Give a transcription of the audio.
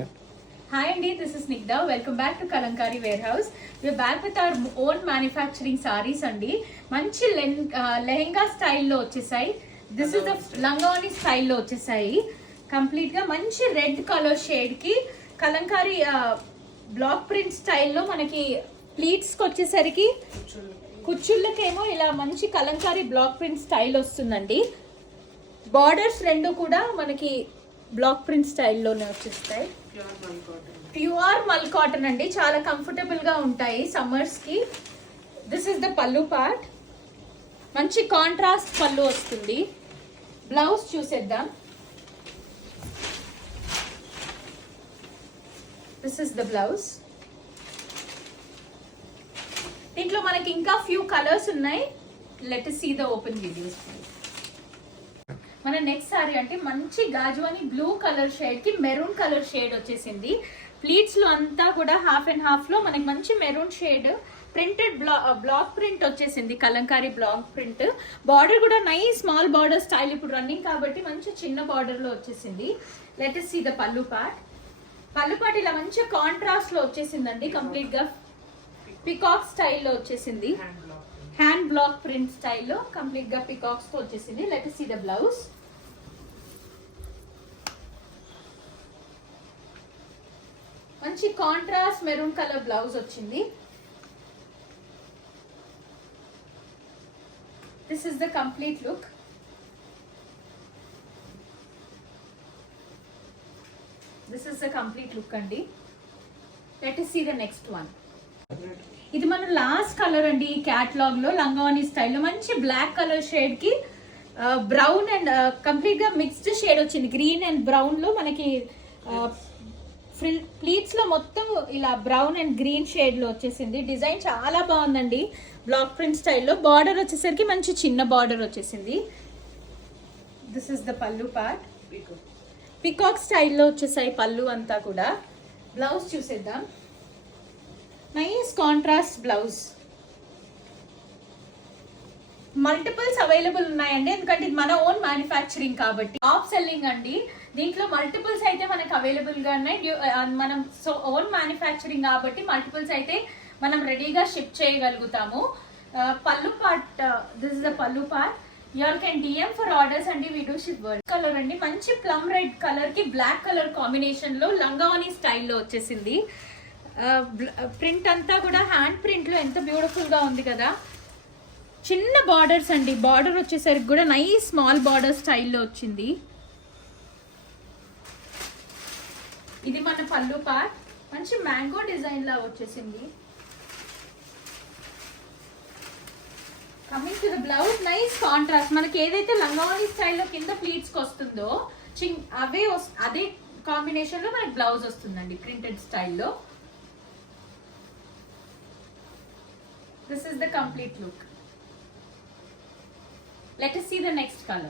Hi Andy, this is Nigda. Welcome back to Kalankari Warehouse. We're back with our own manufacturing sarees అండి. మంచి లెహంగా స్టైల్లో వచ్చేసాయి. This is the లంగావని స్టైల్లో వచ్చేసాయి. Complete గా మంచి రెడ్ కలర్ షేడ్ కి కలంకారీ బ్లాక్ ప్రింట్ స్టైల్లో మనకి ప్లీట్స్ కి వచ్చేసరికి కుచ్చుళ్ళకేమో ఇలా మంచి కలంకారీ బ్లాక్ ప్రింట్ స్టైల్ వస్తుందండి. బార్డర్స్ రెండు కూడా మనకి బ్లాక్ ప్రింట్ స్టైల్లోనే వచ్చేస్తాయి. ప్యూర్ మల్ కాటన్ అండి, చాలా కంఫర్టబుల్ గా ఉంటాయి సమ్మర్స్ కి. This is the pallu part. మంచి కాంట్రాస్ట్ పల్లు వస్తుంది. బ్లౌజ్ చూసేద్దాం. This is the blouse. దీంట్లో మనకి ఇంకా ఫ్యూ కలర్స్ ఉన్నాయి. Let us see the open videos. మన నెక్స్ట్ సారీ అంటే మంచి గాజువాని బ్లూ కలర్ షేడ్ కి మెరూన్ కలర్ షేడ్ వచ్చేసింది. ప్లీట్స్ లో అంతా కూడా హాఫ్ అండ్ హాఫ్ లో మనకి మంచి maroon shade printed block print వచ్చేసింది. Kalamkari block print. బార్డర్ కూడా నైస్ స్మాల్ బార్డర్ స్టైల్ ఇప్పుడు రన్నింగ్ కాబట్టి మంచి చిన్న బార్డర్ లో వచ్చేసింది. లెట్ us see the పల్లు పార్ట్. పల్లు పార్ట్ ఇలా మంచి కాంట్రాస్ట్ లో వచ్చేసిందండి. కంప్లీట్ గా పికాక్ స్టైల్లో వచ్చేసింది. హ్యాండ్ బ్లాక్ ప్రింట్ స్టైల్లో కంప్లీట్ గా పికాక్స్ తో వచ్చేసింది. Let us see the blouse. మంచి కాంట్రాస్ట్ మెరూన్ కలర్ బ్లౌజ్ వచ్చింది. This is the complete look. This is the complete look అండి. లెట్ us see the next one. ఇది మన లాస్ట్ కలర్ అండి క్యాటలాగ్ లో లంగావని స్టైల్లో మంచి బ్లాక్ కలర్ షేడ్ కి బ్రౌన్ అండ్ కంప్లీట్ గా మిక్స్డ్ షేడ్ వచ్చింది. గ్రీన్ అండ్ బ్రౌన్ లో మనకి ప్లీట్స్ లో మొత్తం ఇలా బ్రౌన్ అండ్ గ్రీన్ షేడ్ లో వచ్చేసింది. డిజైన్ చాలా బాగుందండి బ్లాక్ ప్రింట్ స్టైల్లో. బార్డర్ వచ్చేసరికి మంచి చిన్న బార్డర్ వచ్చేసింది. This is the pallu part. Peacock స్టైల్లో వచ్చేసాయి పల్లు అంతా కూడా. బ్లౌజ్ చూసేద్దాం. Nice contrast blouse. Multiples available ఉన్నాయండి, ఎందుకంటే ఇది మన ఓన్ మ్యానుఫ్యాక్చరింగ్ కాబట్టి. టాప్ సెల్లింగ్ అండి. దీంట్లో మల్టిపుల్స్ అయితే మనకు అవైలబుల్ గా ఉన్నాయి. మనం ఓన్ మ్యానుఫ్యాక్చరింగ్ కాబట్టి మల్టిపుల్స్ అయితే మనం రెడీగా షిప్ చేయగలుగుతాము. Pallu part. This is the pallu part. Your can DM for orders అండి. We do ship. కలర్ అండి మంచి ప్లమ్ రెడ్ కలర్ కి బ్లాక్ కలర్ కాంబినేషన్ లో లంగావని స్టైల్లో వచ్చేసింది. ప్రింట్ అంతా కూడా హ్యాండ్ ప్రింట్ లో ఎంత బ్యూటిఫుల్ గా ఉంది కదా. చిన్న బార్డర్స్ అండి. బార్డర్ వచ్చేసరికి కూడా నైస్ స్మాల్ బార్డర్ స్టైల్లో వచ్చింది. ఇది మన పల్లు పార్ట్. మంచి మ్యాంగో డిజైన్ లా వచ్చేసింది. Coming to the blouse. Nice contrast. మనకి ఏదైతే లంగావని స్టైల్లో కింద ప్లీట్స్ కి వస్తుందో అదే కాంబినేషన్ లో మనకి బ్లౌజ్ వస్తుందండి ప్రింటెడ్ స్టైల్లో. This is the complete look. Let us see the next color.